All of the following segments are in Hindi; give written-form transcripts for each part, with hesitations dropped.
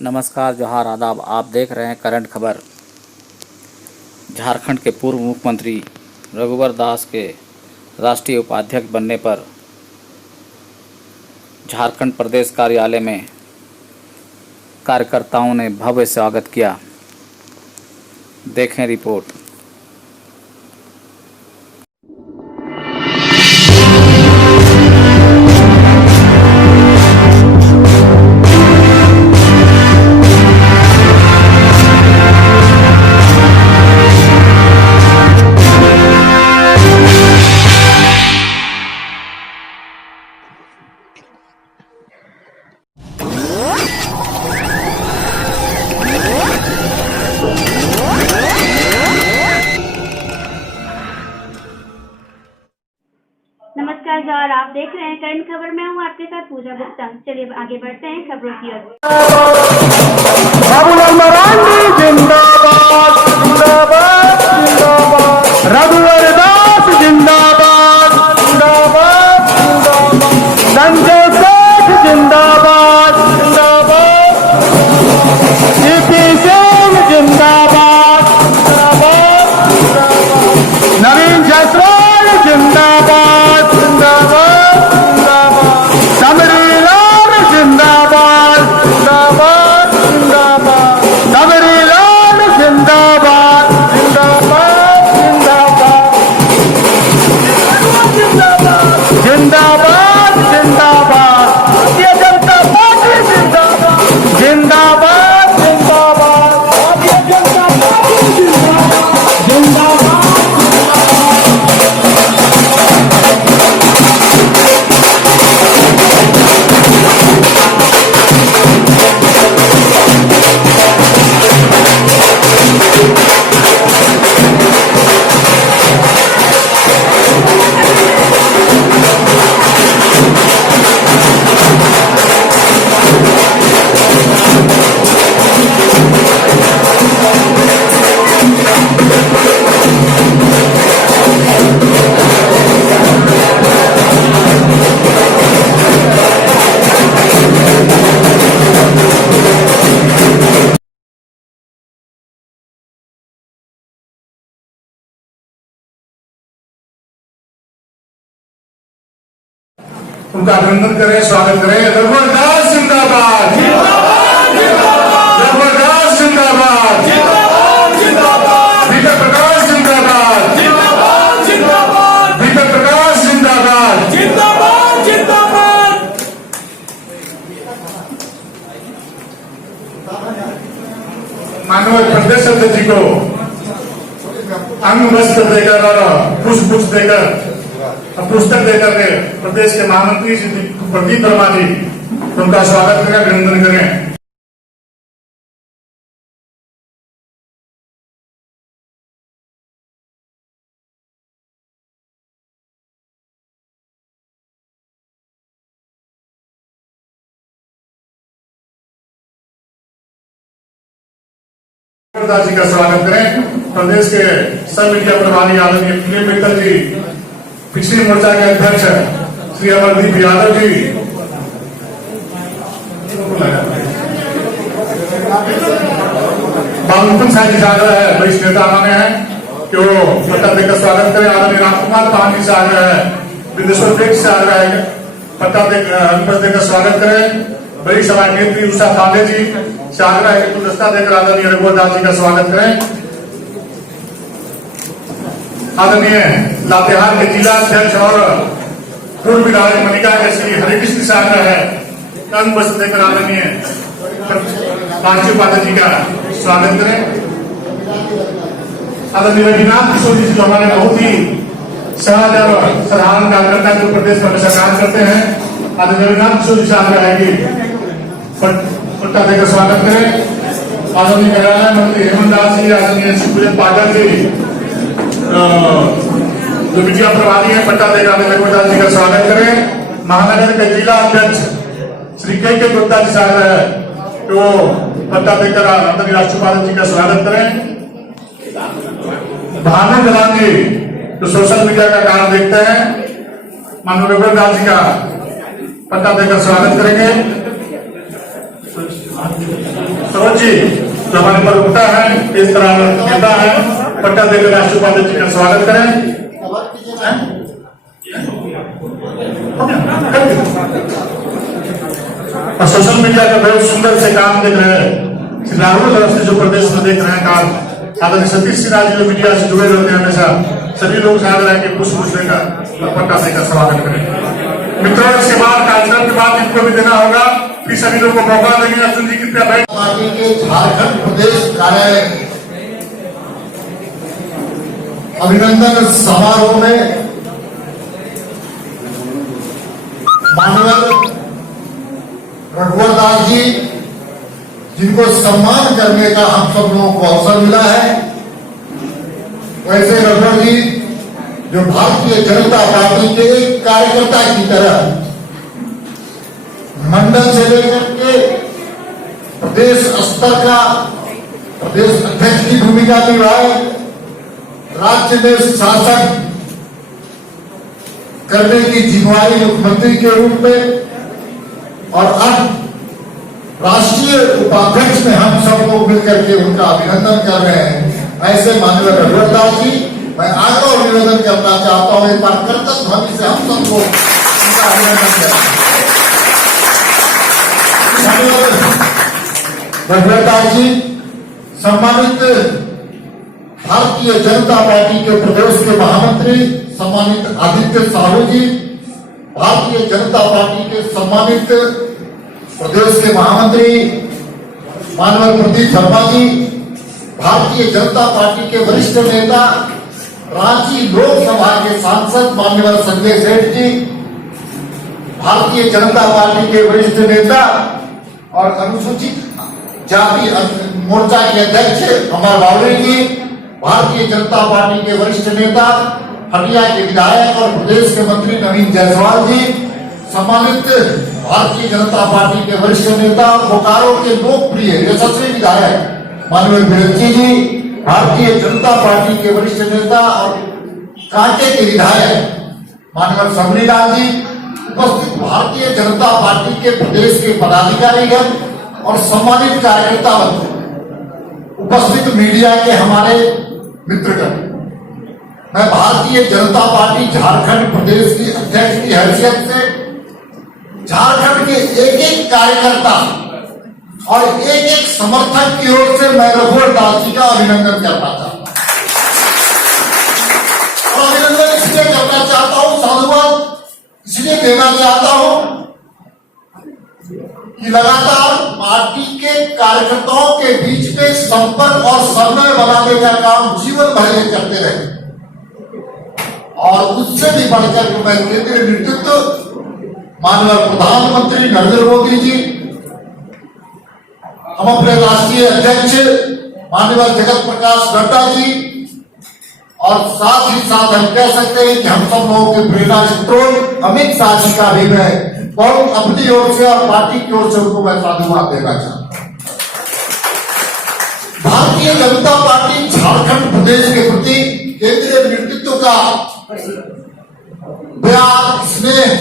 नमस्कार, जोहार, आदाब। आप देख रहे हैं करंट खबर। झारखंड के पूर्व मुख्यमंत्री रघुवर दास के राष्ट्रीय उपाध्यक्ष बनने पर झारखंड प्रदेश कार्यालय में कार्यकर्ताओं ने भव्य स्वागत किया। देखें रिपोर्ट। नमस्कार जौहर, आप देख रहे हैं करंट खबर। मैं हूं आपके साथ पूजा गुप्ता। चलिए आगे बढ़ते हैं खबरों की ओर। बाबूलाल मरांडी जिंदाबाद जिंदाबाद जिंदाबाद। रघुवर दास जिंदाबाद जिंदाबाद जिंदाबाद। संजय सेठ जिंदाबाद जिंदाबाद। सीपी सिंह जिंदाबाद जिंदाबाद जिंदाबाद। नवीन जायसवाल जिंदाबाद जिंदाबाद जिंदाबाद। समरीलाल जिंदाबाद जिंदाबाद जिंदाबाद। समरीलाल जिंदाबाद जिंदाबाद जिंदाबाद जिंदाबाद जिंदाबाद। भारतीय जनता पार्टी जिंदाबाद जिंदाबाद जिंदाबाद। भारतीय जनता पार्टी जिंदाबाद जिंदाबाद। उनका अभिनंदन करें, स्वागत करें। रघुवर दास जिंदाबाद रघुवर दास जिंदाबाद। दीपक प्रकाश जिंदाबाद दीपक प्रकाश जिंदाबाद। माननीय प्रदेश अध्यक्ष जी को अंग वस्त्र देकर और पुष्प देकर पुस्तक देकर के प्रदेश के महामंत्री श्री प्रदीप वर्मा जी उनका स्वागत करें, अभिनंदन करें। जी का स्वागत करें। प्रदेश के सब मीडिया प्रभारी आदरणीय फिल्म मित्तल जी, पिछली मोर्चा के अध्यक्ष श्री अमरदीप यादव जी, बाबूपुन साहब जी आग्रह है, वरिष्ठ नेता हमारे हैं कि वो पट्टा देकर स्वागत करें। आदरणीय रामकुमार पानी से आग्रह है, विदेश्वर बेग से आग्रह है, पट्टा देकर स्वागत करें। बड़ी सभा नेत्री उषा पांडे जी से आग्रह है कि गुलदस्ता देकर आदरणीय रघुवर दास जी का स्वागत करें। आदरणीय लातेहार के जिला अध्यक्ष और पूर्व विधायक मनिका के श्री हरिकृष्ण से आग्रह है, अंग वस्त्र देकर आदरणीय पांचवी उपाध्याय जी का स्वागत करें। आदरणीय रविनाथ किशोर जी जो हमारे बहुत ही सहज और साधारण कार्यकर्ता जो प्रदेश में हमेशा काम करते हैं, आदरणीय रविनाथ किशोर जी से आग्रह है कि पट्टा देकर स्वागत करें। आदरणीय कार्यालय मंत्री हेमंत दास जी, आदरणीय शिवपूजन पाठक जी जो मीडिया प्रभारी है, पट्टा देकर रघुवर दास जी का स्वागत करें। महानगर के जिला अध्यक्ष श्री के गुप्ता जी से आग्रह है कि वो पट्टा देकर आदरणीय राष्ट्रपति जी का स्वागत करें। भानु जलान जी जो सोशल मीडिया का काम देखते हैं, माननीय रघुवर दास जी का पट्टा देकर स्वागत करेंगे। सरोज जी जो हमारे प्रवक्ता है इस तरह नेता है पट्टा देकर राष्ट्रीय उपाध्यक्ष जी का स्वागत करें। और सोशल मीडिया का बहुत सुंदर से काम देख रहे हैं श्री राहुल तरफ से जो प्रदेश में देख रहे हैं काम आदरणीय सतीश सिन्हा जी जो मीडिया से जुड़े रहते हैं हमेशा सभी लोग से आग्रह है कि पुष्प देकर पट्टा देकर स्वागत करें। मित्रों इसके बाद कार्यक्रम के बाद इनको भी देना होगा फिर सभी लोगों को मौका देंगे। अर्जुन जी कृपया बैठ पार्टी के झारखंड प्रदेश कार्यालय अभिनंदन समारोह में माननीय रघुवर दास जी जिनको सम्मान करने का हम सब लोगों को अवसर मिला है, वैसे रघुवर जी जो भारतीय जनता पार्टी के एक कार्यकर्ता की तरह मंडल से लेकर के प्रदेश स्तर का प्रदेश अध्यक्ष की भूमिका निभाए, राज्य में शासन करने की जिम्मेदारी मुख्यमंत्री के रूप में और अब राष्ट्रीय उपाध्यक्ष में हम सब लोग मिलकर के उनका अभिनंदन कर रहे हैं। ऐसे माननीय रघुवर दास जी मैं आग्रह और निवेदन करना चाहता हूं एक बार कर्तव्य ध्वनि से हम सबको उनका अभिनंदन करें। रघुवर दास जी सम्मानित भारतीय जनता पार्टी के प्रदेश के महामंत्री सम्मानित आदित्य साहू जी, भारतीय जनता पार्टी के सम्मानित प्रदेश के महामंत्री माननीय प्रदीप शर्मा जी, भारतीय जनता पार्टी के वरिष्ठ नेता रांची लोकसभा के सांसद माननीय संजय सेठ जी, भारतीय जनता पार्टी के वरिष्ठ नेता और अनुसूचित जाति मोर्चा के अध्यक्ष अमर बावड़ी जी, भारतीय जनता पार्टी के वरिष्ठ नेता हटिया के विधायक और प्रदेश के मंत्री नवीन जायसवाल जी, सम्मानित भारतीय जनता पार्टी के वरिष्ठ नेता बोकारो के लोकप्रिय यशस्वी विधायक माननीय बिरंजी जी, भारतीय जनता पार्टी के वरिष्ठ नेता और कांटे के विधायक माननीय समरीलाल जी, उपस्थित भारतीय जनता पार्टी के प्रदेश के पदाधिकारीगण और सम्मानित कार्यकर्ता, उपस्थित मीडिया के हमारे मित्रगण, मैं भारतीय जनता पार्टी झारखंड प्रदेश की अध्यक्ष की हैसियत से झारखंड के एक एक कार्यकर्ता और एक एक समर्थक की ओर से मैं रघुवर दास जी का अभिनंदन करना चाहता हूं। और अभिनंदन इसलिए करना चाहता हूं, साधुवाद इसलिए देना चाहता हूं कि लगातार पार्टी के कार्यकर्ताओं के बीच में संपर्क और समन्वय बनाने का काम जीवन भर ये करते रहे और उससे भी बढ़कर मैं केंद्रीय नेतृत्व माननीय प्रधानमंत्री नरेंद्र मोदी जी, हम अपने राष्ट्रीय अध्यक्ष माननीय जगत प्रकाश नड्डा जी और साथ ही साथ हम कह सकते हैं कि हम सब लोगों के प्रेरणा स्रोत अमित शाह जी का भी मैं बहुत अपनी ओर से और पार्टी की ओर से उनको मैं साधुवाद देना चाहता हूं। भारतीय जनता पार्टी झारखंड प्रदेश के प्रति केंद्रीय नेतृत्व का प्यार स्नेह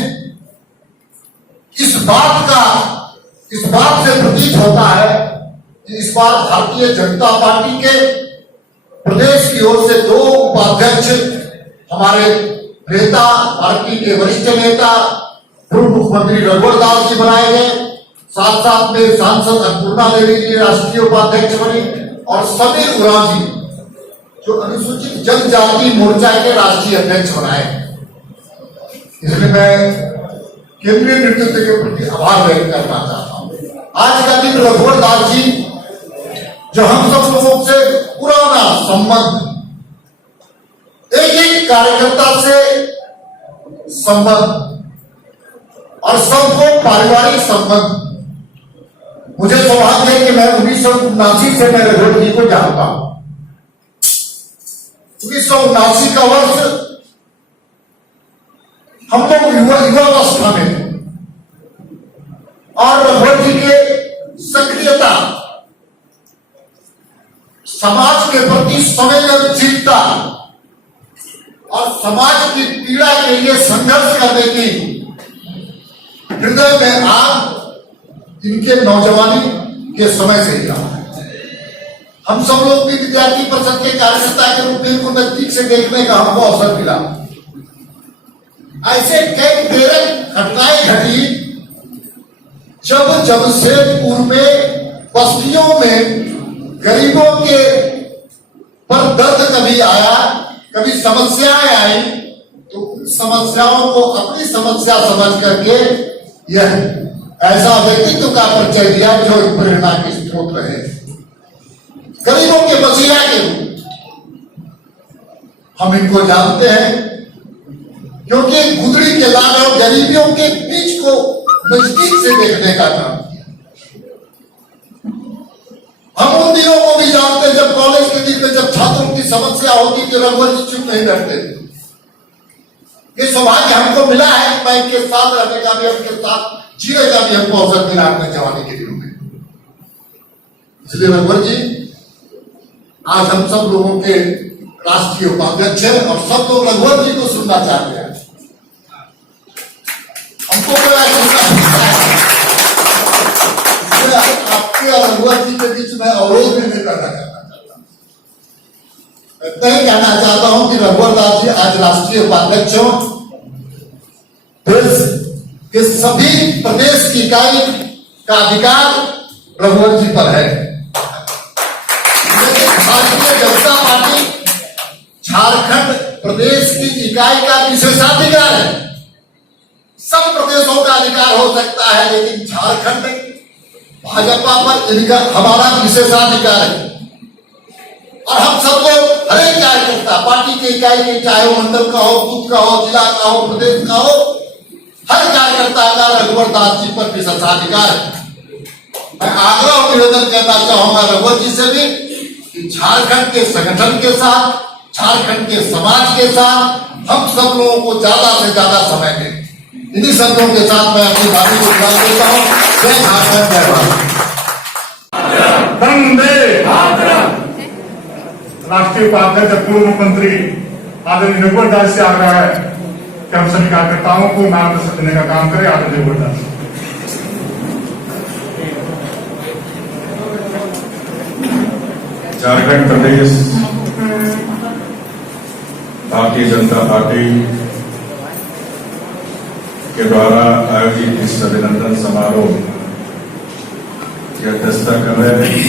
इस बात से प्रतीत होता है कि इस बार भारतीय जनता पार्टी के प्रदेश की ओर से 2 उपाध्यक्ष हमारे नेता पार्टी के वरिष्ठ नेता पूर्व मुख्यमंत्री रघुवर दास जी बनाए गए, साथ साथ में सांसद अन्नपूर्णा देवी जी राष्ट्रीय उपाध्यक्ष बनी और समीर उरांव जी जो अनुसूचित जनजाति मोर्चा के राष्ट्रीय अध्यक्ष बनाए। इसलिए मैं केंद्रीय नेतृत्व के प्रति आभार व्यक्त करना चाहता हूं। आज का दिन रघुवर दास जी जो हम सब लोगों से पुराना संबंध, एक एक कार्यकर्ता से संबंध और सबको पारिवारिक संबंध, मुझे सौभाग्य है कि मैं 1979 से मैं रघुवर जी को जानता हूं। 1979 का वर्ष हम लोग युवावस्था में थे और रघुवर जी के सक्रियता, समाज के प्रति संवेदनशीलता और समाज की पीड़ा के लिए संघर्ष करने की हृदय में आग इनके नौजवानी के समय से ही रहा है। हम सब लोग भी विद्यार्थी परिषद के कार्यकर्ता के रूप में इनको नजदीक से देखने का हमको अवसर मिला। ऐसे कई प्रेरक घटनाएं घटी जब जमशेदपुर में बस्तियों में गरीबों के पर दर्द कभी आया, कभी समस्याएं आई, तो उन समस्याओं को अपनी समस्या समझ करके यह ऐसा व्यक्तित्व का परिचय दिया जो एक प्रेरणा के स्रोत रहे, गरीबों के वसीला के रूप। हम इनको जानते हैं क्योंकि गुदड़ी के लाल और गरीबियों के बीच को नजदीक से देखने का काम किया। हम उन दिनों को भी जानते हैं जब कॉलेज के दिन में जब छात्रों की समस्या होती थी, रघुवर जी चुप नहीं रहते थे। ये सौभाग्य हमको मिला है कि मैं इनके साथ रहने का भी, उनके साथ जीने का भी हमको अवसर मिला अपने जवानी के दिनों में। इसलिए रघुवर जी आज हम सब लोगों के राष्ट्रीय उपाध्यक्ष हैं और सब लोग रघुवर जी को सुनना चाहते हैं। हमको बड़ा आपके और रघुवर जी के बीच में अवरोध भी नहीं पैदा करना चाहता। मैं नहीं कहना चाहता हूं कि रघुवर दास जी आज राष्ट्रीय उपाध्यक्ष हो। देश के सभी प्रदेश की इकाई का अधिकार रघुवर जी पर है, लेकिन भारतीय जनता पार्टी झारखंड प्रदेश की इकाई का विशेषाधिकार है। सब प्रदेशों का अधिकार हो सकता है, लेकिन झारखंड भाजपा पर इनका हमारा विशेषाधिकार है। और हम सब लोग हर एक कार्यकर्ता पार्टी की इकाई के, चाहे वो मंडल का हो, बूथ का हो, जिला का हो, प्रदेश का हो, हर कार्यकर्ता का रघुवर दास जी पर विशेषाधिकार है। मैं आग्रह और निवेदन करना चाहूंगा रघुवर जी से भी कि झारखंड के संगठन के साथ, झारखंड के समाज के साथ हम सब लोगों को ज्यादा से ज्यादा समय दें। इन्हीं शब्दों के साथ मैं अपनी बात को विराम देता हूँ। जय झारखंड, जय भारत। वंदे राष्ट्रीय उपाध्यक्ष पूर्व मुख्यमंत्री आदरणीय रघुवर दास से आग्रह है कि हम सभी कार्यकर्ताओं को मार्गदर्शन देने का काम करें। आदरणीय रघुवर दास। झारखंड प्रदेश भारतीय जनता पार्टी के द्वारा आयोजित इस अभिनंदन समारोह की अध्यक्षता कर रहे हैं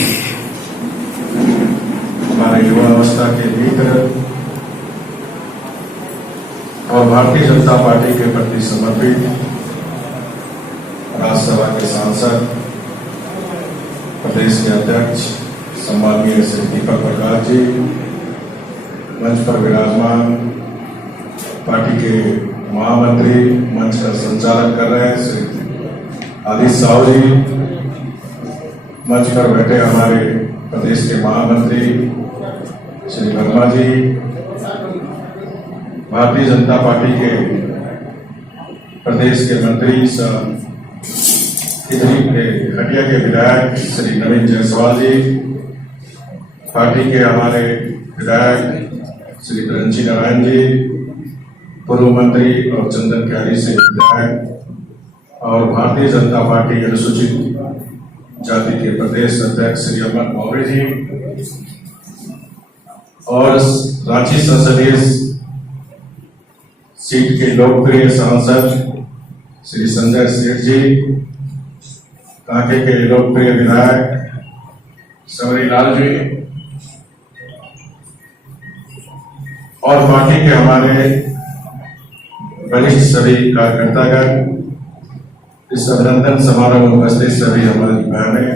हमारे युवा अवस्था के मित्र और भारतीय जनता पार्टी के प्रति समर्पित राज्यसभा के सांसद, प्रदेश के अध्यक्ष सम्माननीय श्री दीपक प्रकाश जी, मंच पर विराजमान पार्टी के महामंत्री, मंच का संचालन कर रहे हैं श्री आदित्य साहू जी, मंच पर बैठे हमारे प्रदेश के महामंत्री श्री वर्मा जी, भारतीय जनता पार्टी के प्रदेश के मंत्री खटिया के विधायक श्री नवीन जायसवाल जी, पार्टी के हमारे विधायक श्री धनजी नारायण जी, पूर्व मंत्री और चंदन क्यारी से विधायक और भारतीय जनता पार्टी अनुसूचित जाति के प्रदेश अध्यक्ष श्री अमर मौर्य जी और रांची संसदीय सीट के लोकप्रिय सांसद श्री संजय सेठ जी, कांके के लोकप्रिय विधायक सवरी लाल जी और पार्टी के हमारे वरिष्ठ सभी कार्यकर्तागण, इस अभिनंदन समारोह में उपस्थित सभी हमारी बहनें,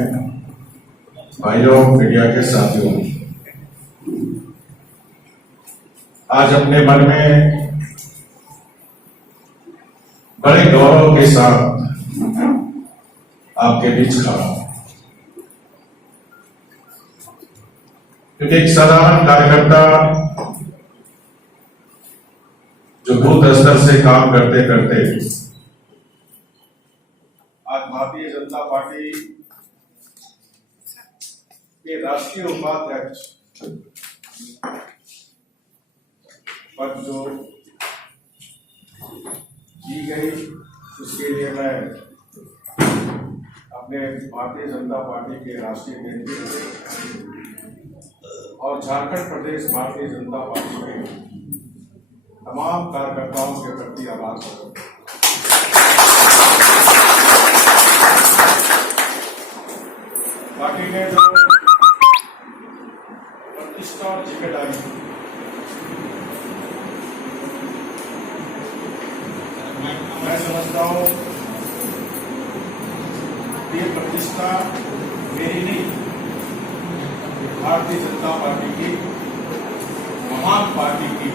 भाइयों, मीडिया के साथियों, आज अपने मन में बड़े गौरव के साथ आपके बीच खड़ा हूं, क्योंकि एक साधारण कार्यकर्ता जो बूथ स्तर से काम करते करते आज भारतीय जनता पार्टी के राष्ट्रीय उपाध्यक्ष पद जो की गई, उसके लिए मैं अपने भारतीय जनता पार्टी के राष्ट्रीय नेतृत्व और झारखंड प्रदेश भारतीय जनता पार्टी के तमाम कार्यकर्ताओं के प्रति आभार प्रकट करता हूं। पार्टी ने जो प्रतिष्ठा और जिम्मेदारी मैं समझता हूं ये प्रतिष्ठा मेरी नहीं, भारतीय जनता पार्टी की महान पार्टी की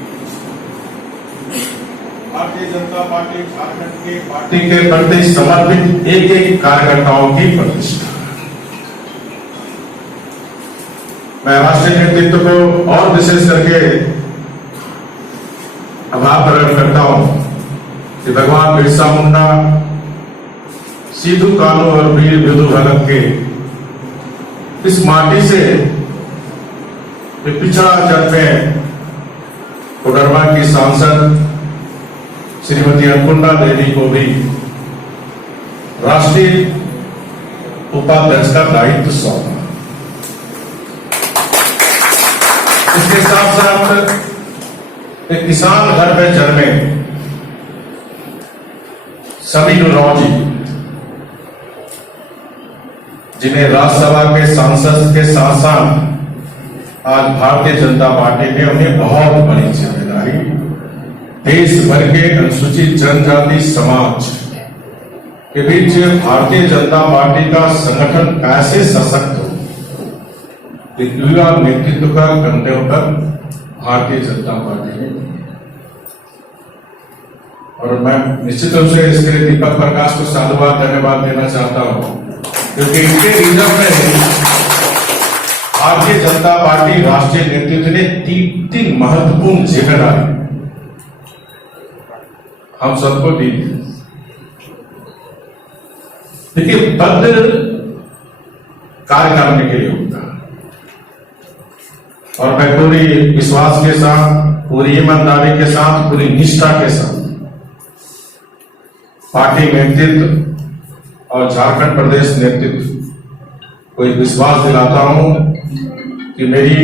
भारतीय जनता पार्टी झारखंड के पार्टी के प्रति समर्पित एक एक कार्यकर्ताओं की प्रतिष्ठा। मैं राष्ट्रीय नेतृत्व को और विशेष करके आभार प्रकट करता हूं कि भगवान बिरसा मुंडा, सिद्धू कानू और वीर विधु भगत के इस माटी से पिछड़ा जन्मे कोडरमा की सांसद श्रीमती अन्नपूर्णा देवी को भी राष्ट्रीय उपाध्यक्ष का दायित्व सौंपा। इसके साथ साथ एक किसान घर में जन्मे समीर राव जी, जिन्हें राज्यसभा के सांसद के साथ साथ आज भारतीय जनता पार्टी ने उन्हें बहुत बड़ी जिम्मेदारी, देश भर के अनुसूचित जनजाति समाज के बीच भारतीय जनता पार्टी का संगठन कैसे सशक्त हो, युवा नेतृत्व का कंधे पर भारतीय जनता पार्टी ने। और मैं निश्चित रूप से इसके लिए दीपक प्रकाश को साधुवाद धन्यवाद देना चाहता हूं, क्योंकि इनके रिजर्व में भारतीय जनता पार्टी राष्ट्रीय नेतृत्व ने तीन महत्वपूर्ण जिम्मेदारी हम सबको दी। देखिए, पद कार्य करने के लिए होता है और मैं पूरी विश्वास के साथ, पूरी ईमानदारी के साथ, पूरी निष्ठा के साथ पार्टी नेतृत्व और झारखंड प्रदेश नेतृत्व को एक विश्वास दिलाता हूं कि मेरी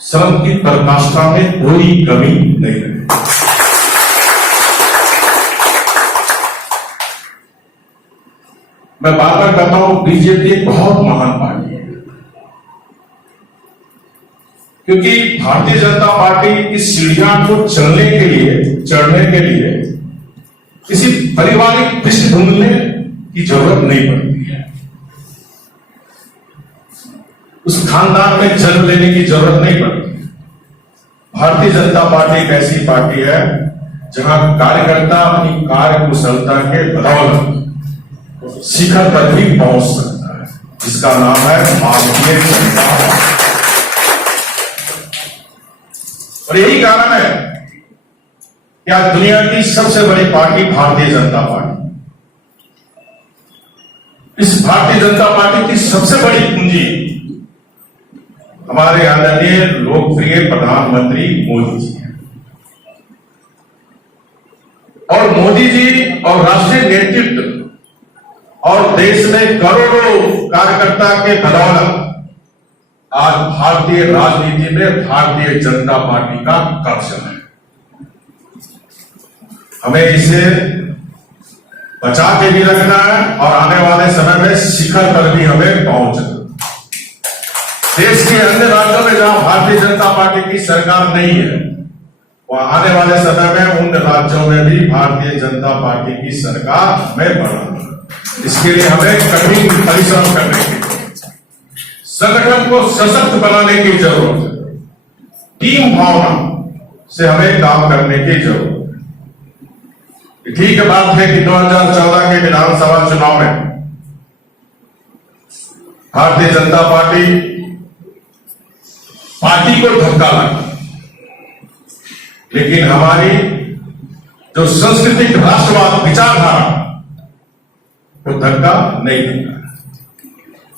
श्रम की पराकाष्ठा में कोई कमी नहीं है। मैं बार बार कहता हूं, बीजेपी एक बहुत महान पार्टी है, क्योंकि भारतीय जनता पार्टी की सीढ़ियां को चढ़ने के लिए किसी पारिवारिक पृष्ठभूमि की जरूरत नहीं पड़ती है, उस खानदान में जन्म लेने की जरूरत नहीं पड़ती। भारतीय जनता पार्टी एक ऐसी पार्टी है जहां कार्यकर्ता अपनी कार्य कुशलता के बदौलत शिखर तक भी पहुंच सकता है, जिसका नाम है भारतीय जनता पार्टी। और यही कारण है कि आज दुनिया की सबसे बड़ी पार्टी भारतीय जनता पार्टी, इस भारतीय जनता पार्टी की सबसे बड़ी पूंजी हमारे आदरणीय लोकप्रिय प्रधानमंत्री मोदी जी हैं। और मोदी जी और राष्ट्रीय नेतृत्व और देश में करोड़ों कार्यकर्ता के बदौलत आज भारतीय राजनीति में भारतीय जनता पार्टी का कब्जा है। हमें इसे बचा के भी रखना है और आने वाले समय में शिखर पर भी हमें पहुंचना। देश के अन्य राज्यों में जहां भारतीय जनता पार्टी की सरकार नहीं है, वहां आने वाले समय में उन राज्यों में भी भारतीय जनता पार्टी की सरकार हमें बनाना। इसके लिए हमें कठिन परिश्रम करने की, संगठन को सशक्त बनाने की जरूरत है, टीम भावना से हमें काम करने की जरूरत है। ठीक बात है कि 2014 के विधानसभा चुनाव में भारतीय जनता पार्टी को धक्का लगा, लेकिन हमारी जो सांस्कृतिक राष्ट्रवाद विचारधारा को धक्का नहीं लगा।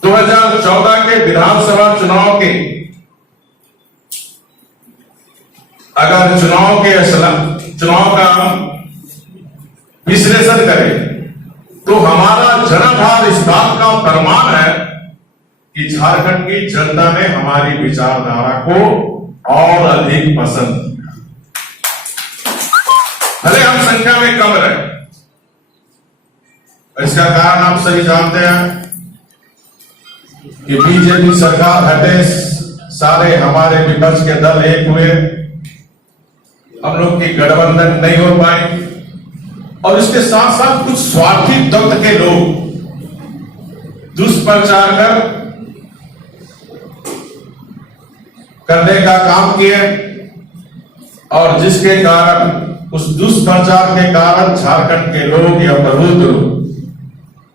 2014 के विधानसभा चुनाव के अगर चुनाव का विश्लेषण करें तो हमारा जनाधार इस बात का प्रमाण है कि झारखंड की जनता ने हमारी विचारधारा को और अधिक पसंद किया। भले हम संख्या में कम रहे, इसका कारण आप सभी जानते हैं कि बीजेपी सरकार हटे, सारे हमारे विपक्ष के दल एक हुए, हम लोग की गठबंधन नहीं हो पाई, और इसके साथ साथ कुछ स्वार्थी तत्व के लोग दुष्प्रचार करने का काम किए, और जिसके कारण उस दुष्प्रचार के कारण झारखंड के लोग या प्रबुद्ध लोग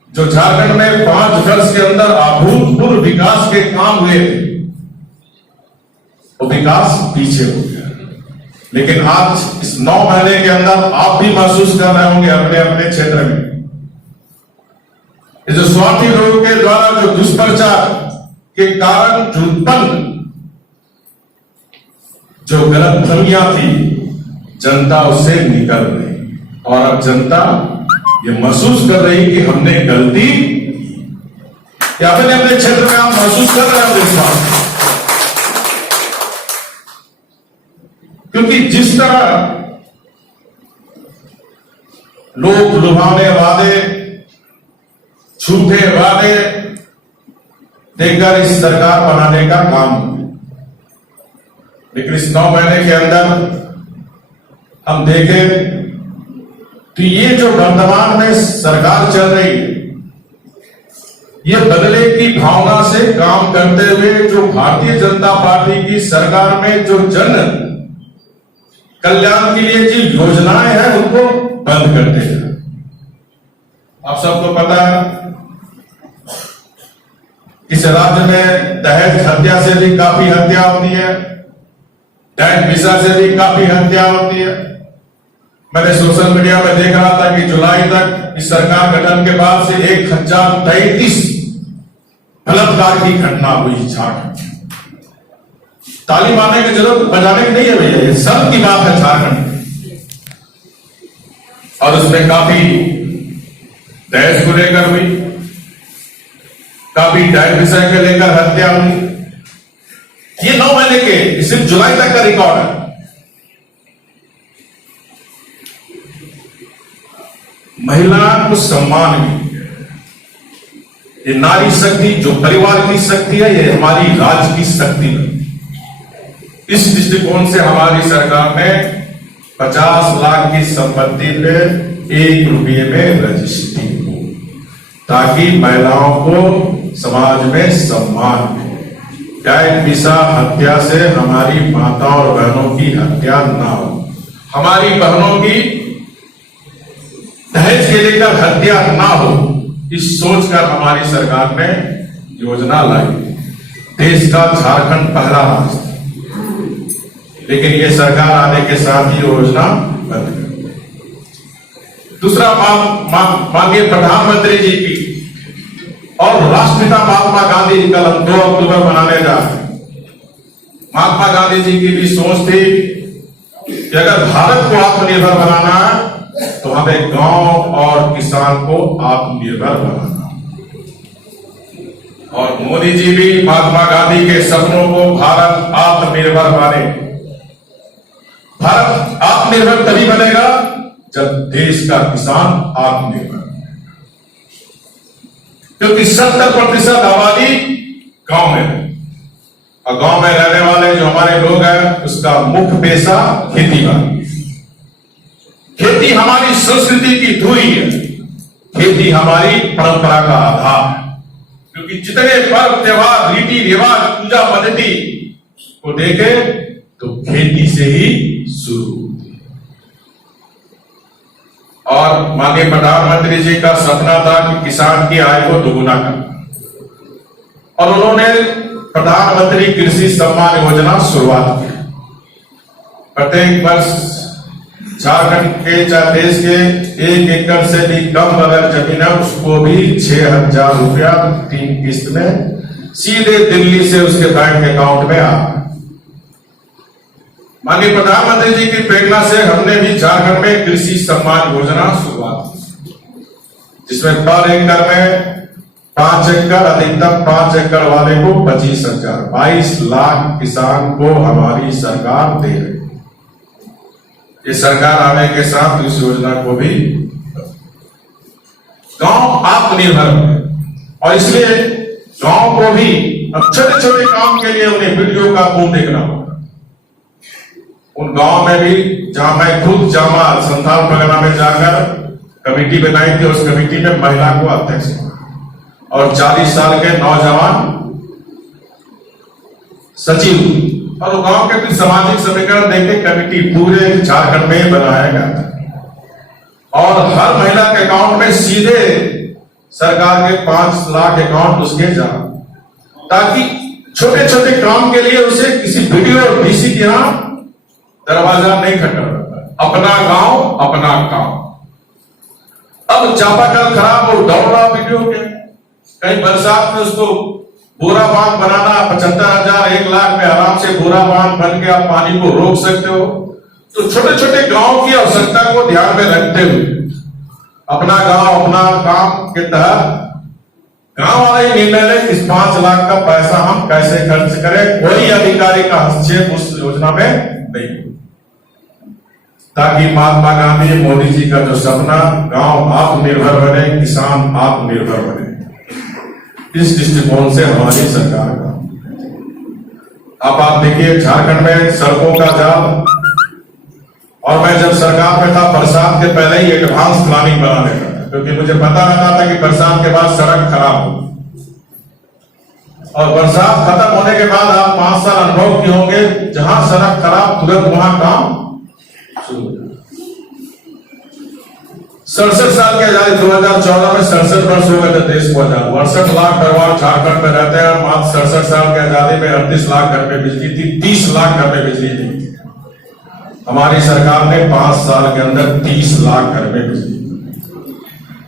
जो झारखंड में 5 वर्ष के अंदर अभूतपूर्व विकास के काम हुए थे, वो विकास पीछे हो गया। लेकिन आज इस 9 महीने के अंदर आप भी महसूस कर रहे होंगे अपने अपने क्षेत्र में, जो स्वार्थी लोगों के द्वारा जो दुष्प्रचार के कारण जो उत्पन्न जो गलतफहमियां थी, जनता उससे निकल रही, और अब जनता ये महसूस कर रही कि हमने गलती, या अपने अपने क्षेत्र में आप महसूस कर रहे हो इस बात, क्योंकि जिस तरह लोग लुभावने वादे, झूठे वादे देकर इस सरकार बनाने का काम, लेकिन इस 9 महीने के अंदर हम देखें तो ये जो वर्तमान में सरकार चल रही है, ये बदले की भावना से काम करते हुए जो भारतीय जनता पार्टी की सरकार में जो जन कल्याण के लिए जो योजनाएं हैं उनको बंद करते हैं। आप सबको पता है इस राज्य में दहेज हत्या से भी काफी हत्या होती है, डैंग वीजा से भी काफी हत्या होती है। मैंने सोशल मीडिया में देख रहा था कि जुलाई तक इस सरकार गठन के बाद से 1033 बलात्कार की घटना हुई झारखंड। ताली मारने की जरूरत, बजाने की नहीं है भैया, ये सब की बात है झारखंड। और उसमें काफी दहेज को लेकर हुई, काफी डैंग विषय को लेकर हत्या हुई। ये 9 महीने के सिर्फ जुलाई तक का रिकॉर्ड है। महिला को सम्मान भी, ये नारी शक्ति जो परिवार की शक्ति है, ये हमारी राज्य की शक्ति है। इस दृष्टिकोण से हमारी सरकार ने 50 लाख की संपत्ति पे 1 रुपये में रजिस्ट्री हो, ताकि महिलाओं को समाज में सम्मान मिले। डैंग वीजा हत्या से हमारी माताओं और बहनों की हत्या ना हो, हमारी बहनों की दहेज के लेकर हत्या ना हो, इस सोचकर हमारी सरकार ने योजना लाई। देश का झारखंड पहला राज्य, लेकिन ये सरकार आने के साथ ही योजना बंद कर दी। दूसरा माननीय प्रधानमंत्री जी की और राष्ट्रपिता महात्मा गांधी जी, कल हम 2 अक्टूबर मनाने जा रहे हैं। महात्मा गांधी जी की भी सोच थी कि अगर भारत को आत्मनिर्भर बनाना है तो हमें गांव और किसान को आत्मनिर्भर बनाना। और मोदी जी भी महात्मा गांधी के सपनों को भारत आत्मनिर्भर बने। भारत आत्मनिर्भर तभी बनेगा जब देश का किसान आत्मनिर्भर, क्योंकि 70% आबादी गांव में है, और गांव में रहने वाले जो हमारे लोग हैं उसका मुख्य पेशा खेती बाड़ी। खेती हमारी संस्कृति की धुरी है, खेती हमारी परंपरा का आधार है, क्योंकि जितने पर्व त्योहार रीति रिवाज पूजा पद्धति को देखे तो खेती से ही शुरू होती है। और माननीय प्रधानमंत्री जी का सपना था कि किसान की आय को दोगुना करना, और उन्होंने प्रधानमंत्री कृषि सम्मान योजना शुरुआत की। प्रत्येक वर्ष झारखंड के चाहे देश के 1 एकड़ से भी कम अगर जमीन है उसको भी 6,000 रुपया 3 किस्त में सीधे दिल्ली से उसके बैंक अकाउंट में आ। माननीय प्रधानमंत्री जी की प्रेरणा से हमने भी झारखंड में कृषि सम्मान योजना शुरुआत की। जिसमें पर एकड़ में 5 एकड़, अधिकतम 5 एकड़ वाले को 25,000, 22 लाख किसान को हमारी सरकार दे रही है। ये सरकार आने के साथ इस योजना को भी गांव आत्मनिर्भर है, और इसलिए गांव को भी अब छोटे छोटे काम के लिए उन्हें वीडियो का पूर्ण देखना होगा। उन गांव में भी जहां मैं खुद जामा संथाल परगना में जाकर कमेटी बनाई थी, उस कमेटी में महिला को अध्यक्ष और 40 साल के नौजवान सचिव, और गांव के कुछ सामाजिक समीकरण देके कमेटी पूरे झारखंड में बनाया गया था, और हर महिला के अकाउंट में सीधे सरकार के 5 लाख अकाउंट उसके जा, ताकि छोटे छोटे काम के लिए उसे किसी वीडियो और डीसी के यहां दरवाजा नहीं खटखटाता। अपना गांव अपना काम। अब चापाकल खराब और दौड़ रहा वीडियो के, कहीं बरसात में उसको बोरा बांध बनाना 75,000 1 लाख में आराम से बोरा बांध बन के आप पानी को रोक सकते हो। तो छोटे छोटे गांव की आवश्यकता को ध्यान में रखते हुए अपना गांव अपना काम के तहत गांव वाले निर्णय लें इस 5 लाख का पैसा हम कैसे खर्च करें, कोई अधिकारी का हस्तक्षेप उस योजना में नहीं, ताकि महात्मा गांधी मोदी जी का जो सपना गांव आत्मनिर्भर बने, किसान आत्मनिर्भर बने, इस दृष्टिकोण से हमारी सरकार का। अब आप देखिए झारखंड में सड़कों का जाल, और मैं जब सरकार में था बरसात के पहले ही एडवांस प्लानिंग बना लेता था, क्योंकि मुझे पता रहता था कि बरसात के बाद सड़क खराब हो, और बरसात खत्म होने के बाद आप 5 साल अनुभव किए होंगे, जहां सड़क खराब तुरंत वहां काम शुरू। 67 साल की आजादी 2014 में 67 वर्ष हो गए थे देश को आजाद। 68 लाख परिवार झारखंड में रहते हैं, और मात्र 67 साल की आजादी में 38 लाख घर में बिजली थी, 30 लाख घर में बिजली थी। हमारी सरकार ने 5 साल के अंदर 30 लाख घर में बिजली,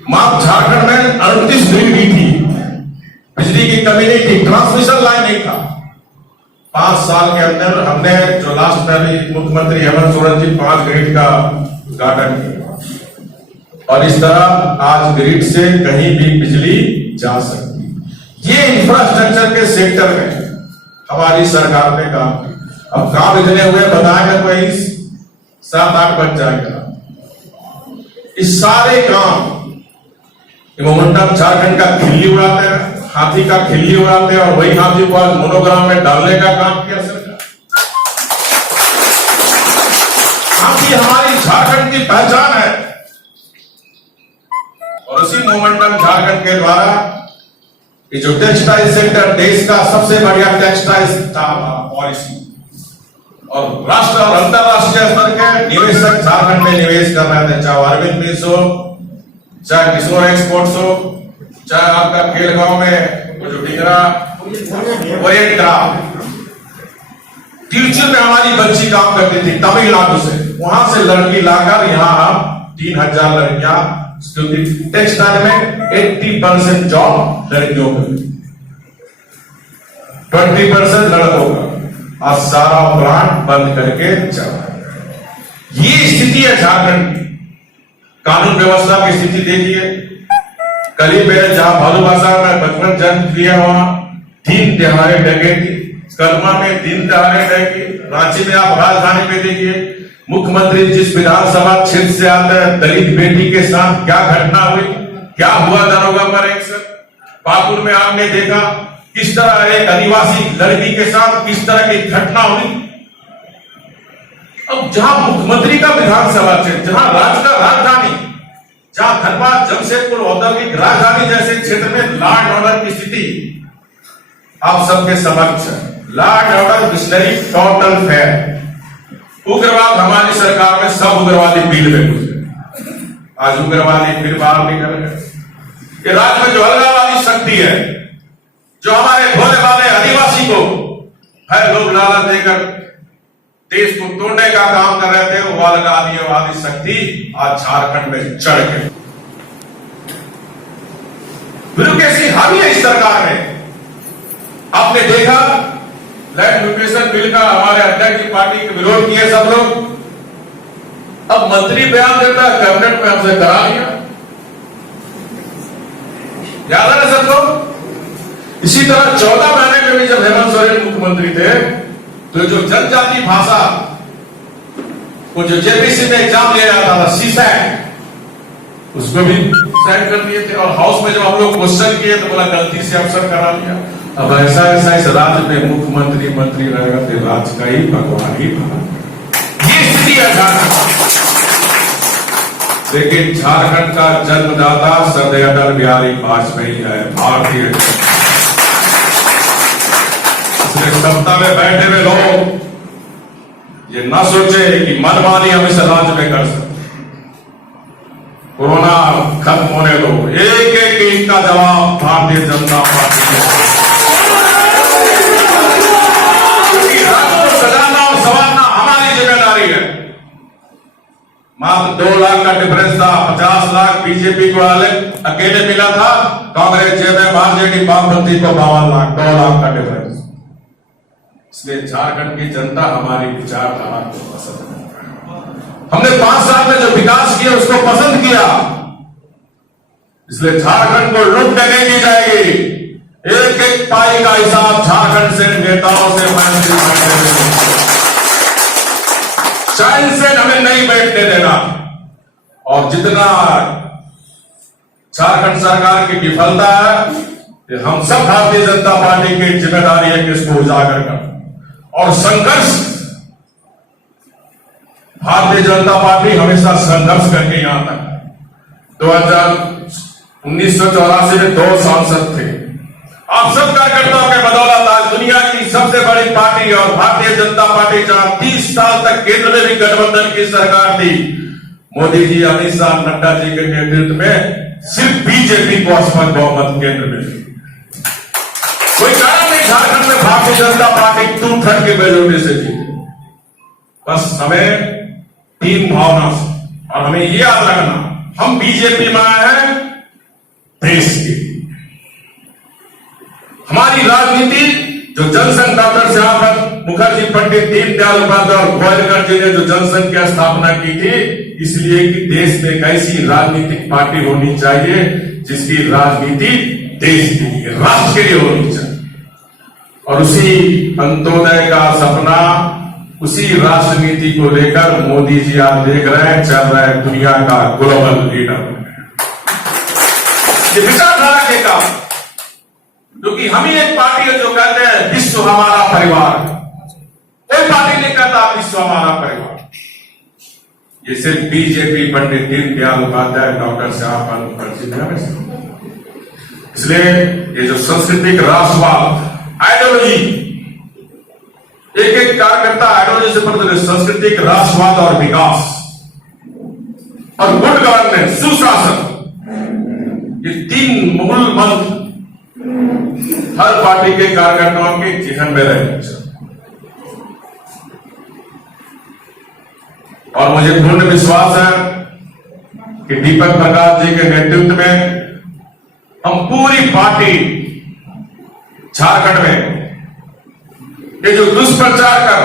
मात्र झारखंड में 38 ग्रिड भी थी, बिजली की कमी नहीं थी, ट्रांसमिशन लाइन नहीं था। 5 साल के अंदर हमने जो लास्ट में मुख्यमंत्री हेमंत सोरेन जी 5 ग्रिड का उद्घाटन किया, और इस तरह आज ग्रिड से कहीं भी बिजली जा सकती। ये इंफ्रास्ट्रक्चर के सेक्टर में हमारी सरकार ने काम किया। अब काम इतने हुए बताएंगे कोई 7-8 बज जाएगा। इस सारे काम मोमेंटम झारखंड का खिल्ली उड़ाते हैं, हाथी का खिल्ली उड़ाते हैं, और वही हाथी को आज मोनोग्राम में डालने का काम किया सरकार। हाथी हमारी झारखंड की पहचान है, और उसी मोमेंटम झारखंड के द्वारा ये जो टेक्सटाइल सेक्टर देश का सबसे बढ़िया टेक्सटाइल पॉलिसी, और राष्ट्र और अंतरराष्ट्रीय स्तर के निवेशक झारखंड में निवेश कर रहे थे, चाहे अरविंद मिल्स हो, चाहे किशोर एक्सपोर्ट्स हो, चाहे आपका खेलगांव में वो जो डिगरा तिरुचि में हमारी बच्ची काम करती थी तमिलनाडु से, वहां से लड़की लाकर यहाँ हम 3000 लड़कियां, क्योंकि टेक्सटाइल में 80% जॉब लड़कियों को, 20% लड़कों का, आज सारा प्लांट बंद करके चला। ये स्थिति है झारखंड की। कानून व्यवस्था की स्थिति देखिए। कल ही मेरे जहां भालू बाजार में बचपन जन्म किया, वहां 3 तिहारे डकैती, कलमा में 3 तिहारे डकैती, रांची में आप राजधानी में देखिए, मुख्यमंत्री जिस विधानसभा क्षेत्र से आते हैं, दलित बेटी के साथ क्या घटना हुई, क्या हुआ दरोगा पर एक्शन। पाकुड़ में आपने देखा किस तरह एक आदिवासी लड़की के साथ किस तरह की घटना हुई। अब जहां मुख्यमंत्री का विधानसभा क्षेत्र, जहां राज्य का राजधानी, जहां धनबाद जमशेदपुर औद्योगिक राजधानी जैसे क्षेत्र में लॉ एंड ऑर्डर की स्थिति आप सबके समक्ष है। Law and order missionary total fair. उग्रवाद हमारी सरकार में सब उग्रवादी बिल में घुसे, आज उग्रवादी फिर बाहर निकल गए। ये राज्य में जो अलगावादी शक्ति है, जो हमारे भोले वाले आदिवासी को हर लोग लालच देकर देश को तोड़ने का काम कर रहे थे, वो अलगाववादी शक्ति आज झारखंड में चढ़ गई। ब्यूरोक्रेसी हावी है इस सरकार में। आपने देखा लैंड म्यूटेशन बिल का हमारे अध्यक्ष की पार्टी के विरोध किए सब लोग। अब मंत्री बयान देता है, कैबिनेट में हमसे करा लिया। याद है ना सबको? इसी तरह 14 महीने में भी जब हेमंत सोरेन मुख्यमंत्री थे तो जो जनजाति भाषा को जो जेपीसी में एग्जाम लिया जाता था सीसैट, उसको भी साइड कर दिए थे। और हाउस में जब हम लोग क्वेश्चन किए तो बोला गलती से अफसर करा लिया। अब ऐसा इस राज्य में मुख्यमंत्री मंत्री रहेगा तो राज्य का ही भगवान ही बना। ये स्थिति है झारखंड। लेकिन झारखंड का जन्मदाता सरदार अटल बिहारी वाजपेयी है, भारतीय। इसलिए सत्ता में बैठे हुए लोग ये ना सोचे कि मनमानी हम इस राज्य में कर सकते। कोरोना खत्म होने दो, एक एक ईंट का जवाब भारतीय जनता पार्टी है। राज्य को सजाना और संवारना हमारी जिम्मेदारी है। मात्र 2 लाख का डिफरेंस था, 50 लाख बीजेपी को अकेले मिला था, कांग्रेस जेब आरजेडी वामपंथी को 52 लाख, 2 लाख का डिफरेंस। इसलिए झारखंड की जनता हमारी विचारधारा को पसंद करती है। हमने 5 साल में जो विकास किया उसको पसंद किया, इसलिए झारखंड को लूटने नहीं दी जाएगी। एक एक पाई का हिसाब झारखंड से नेताओं से चैन से हमें नहीं बैठने देना। और जितना झारखंड सरकार की विफलता है, हम सब भारतीय जनता पार्टी की जिम्मेदारी है कि इसको उजागर कर और संघर्ष। भारतीय जनता पार्टी हमेशा संघर्ष करके यहां तक 1984 में 2 सांसद थे। आप सब कार्यकर्ताओं के बदौलत आज दुनिया की सबसे बड़ी पार्टी और भारतीय जनता पार्टी जहां 30 साल तक केंद्र में भी गठबंधन की सरकार थी, मोदी जी, अमित शाह, नड्डा जी के नेतृत्व में सिर्फ बीजेपी को स्पष्ट बहुमत केंद्र में। कोई कारण नहीं झारखंड में भारतीय जनता पार्टी 2/3 की मेजोरिटी से जीती। बस हमें टीम भावना से, और हमें यह याद रखना, हम बीजेपी में आए हैं देश की। हमारी राजनीति जो जनसंघ डॉक्टर श्यामा मुखर्जी, पंडित दीनदयाल उपाध्याय और गोयलकर जी ने जो जनसंघ की स्थापना की थी, इसलिए कि देश में एक ऐसी राजनीतिक पार्टी होनी चाहिए जिसकी राजनीति देश के लिए, राष्ट्र के लिए होनी चाहिए। और उसी अंत्योदय का सपना, उसी राष्ट्र नीति को लेकर मोदी जी आप देख रहे हैं, चल रहा है दुनिया का ग्लोबल लीडर। ये विचारधारा के काम, क्योंकि हम ही एक पार्टी है जो कहते हैं विश्व हमारा परिवार। कोई पार्टी नहीं कहता विश्व हमारा परिवार। ये सिर्फ बीजेपी, पंडित दीनदयाल उपाध्याय, डॉक्टर श्यामा मुखर्जी। इसलिए ये जो सांस्कृतिक राष्ट्रवाद आइडियोलॉजी, एक एक कार्यकर्ता आइडियोलॉजी से पढ़ते, सांस्कृतिक राष्ट्रवाद और विकास और गुड गवर्नेंस, सुशासन, ये 3 मूल मंत्र हर पार्टी के कार्यकर्ताओं के जीवन में रहने चाहिए। और मुझे पूर्ण विश्वास है कि दीपक प्रकाश जी के नेतृत्व में हम पूरी पार्टी झारखंड में ये जो दुष्प्रचार कर,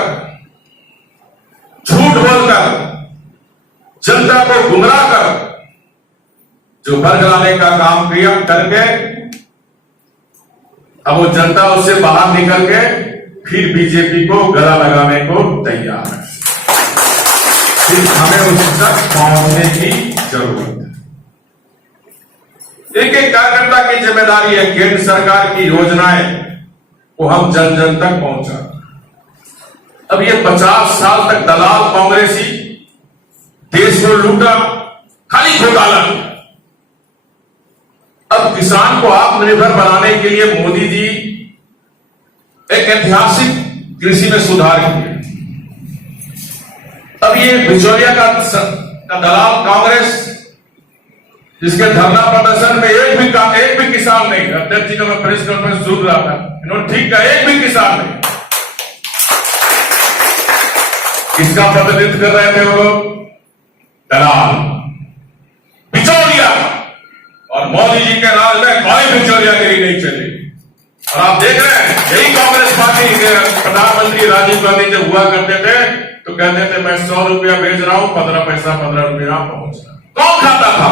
झूठ बोलकर, जनता को गुमराह कर जो वर्ग लाने का काम किया करके, अब वो जनता उससे बाहर निकल के फिर बीजेपी को गला लगाने को तैयार है। सिर्फ हमें उस तक पहुंचने की जरूरत है। एक एक कार्यकर्ता की जिम्मेदारी है केंद्र सरकार की योजनाएं को हम जन जन तक पहुंचा। अब ये 50 साल तक दलाल कांग्रेसी देश को लूटा, खाली घोटाला। अब किसान को आत्मनिर्भर बनाने के लिए मोदी जी एक ऐतिहासिक कृषि में सुधार किए। अब ये बिचौलिया का दलाल कांग्रेस, जिसके धरना प्रदर्शन में एक भी किसान नहीं, अध्यक्ष जी का मैं प्रेस कॉन्फ्रेंस सुन रहा था, इन्होंने ठीक कहा, एक भी किसान नहीं। किसका प्रतिनिधित्व कर रहे थे वो लोग? दलाल, बिचौलिया। और मोदी जी के राज में कोई बिचौलियागिरी नहीं चली। और आप देख रहे हैं, यही कांग्रेस पार्टी के प्रधानमंत्री राजीव गांधी जब हुआ करते थे तो कहते थे मैं 100 रुपया भेज रहा हूं, 15 पैसा 15 रुपया पहुंच रहा। कौन खाता था?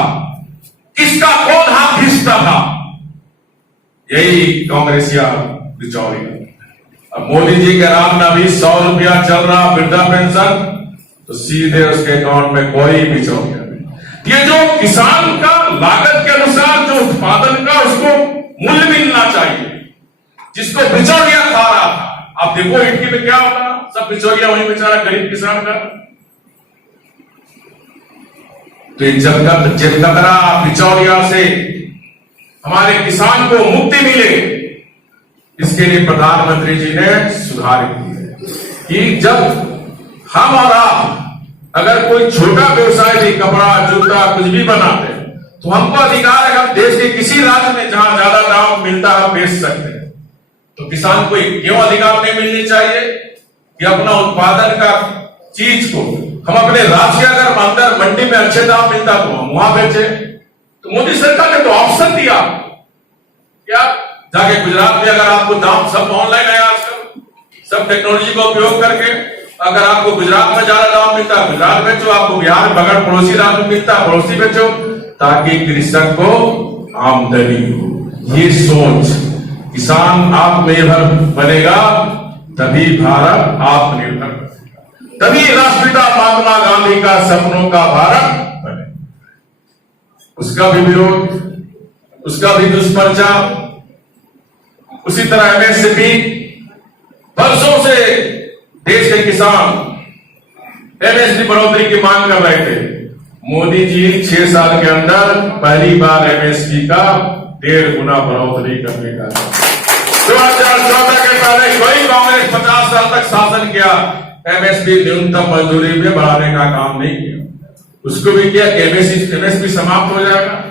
किसका कौन हाथ खींचता था? यही कांग्रेसिया बिचौलिया। अब मोदी जी के नाम में अभी 100 रुपया चल रहा वृद्धा पेंशन, तो सीधे उसके अकाउंट में कोई बिचौलिया नहीं। ये जो किसान का लागत के अनुसार जो उत्पादन का उसको मूल्य मिलना चाहिए, जिसको बिचौलिया खा रहा था। आप देखो इटकी में क्या होता, सब बिचौलिया वही बेचारा गरीब किसान का। तो जिनकतरा बिचौलिया से हमारे किसान को मुक्ति मिले, इसके लिए प्रधानमंत्री जी ने सुधार किए कि जब हम और आप अगर कोई छोटा व्यवसाय भी, कपड़ा जूता कुछ भी बनाते हैं, तो हमको अधिकार है हम देश के किसी राज्य में जहां ज्यादा दाम मिलता है बेच सकते हैं। तो किसान को क्यों अधिकार नहीं मिलनी चाहिए कि अपना उत्पादन का चीज को हम अपने राज्य के अगर अंदर मंडी में अच्छे दाम मिलता तो हम वहां बेचे। तो मोदी सरकार ने तो ऑप्शन दिया क्या, जाके गुजरात में अगर आपको दाम सब ऑनलाइन है आजकल, सब टेक्नोलॉजी का उपयोग करके, अगर आपको गुजरात में ज्यादा दाम मिलता है गुजरात बेचो, आपको बिहार में बगैर पड़ोसी राज्य में मिलता है पड़ोसी बेचो, ताकि कृषक को आमदनी हो। ये सोच, किसान आत्मनिर्भर बनेगा तभी भारत आत्मनिर्भर बनेगा, तभी राष्ट्रपिता महात्मा गांधी का सपनों का भारत बनेगा। उसका भी विरोध, उसका भी दुष्प्रचार, उसी तरह एमएसपी, वर्षों से देश के किसान एमएसपी बढ़ोतरी की मांग कर रहे थे। मोदी जी 6 साल के अंदर पहली बार एमएसपी का 1.5 गुना बढ़ोतरी करने का। 2014 के पहले कोई कांग्रेस 50 साल तक शासन किया, एमएसपी न्यूनतम मजदूरी में बढ़ाने का काम नहीं किया। उसको भी किया, एमएसपी समाप्त हो जाएगा।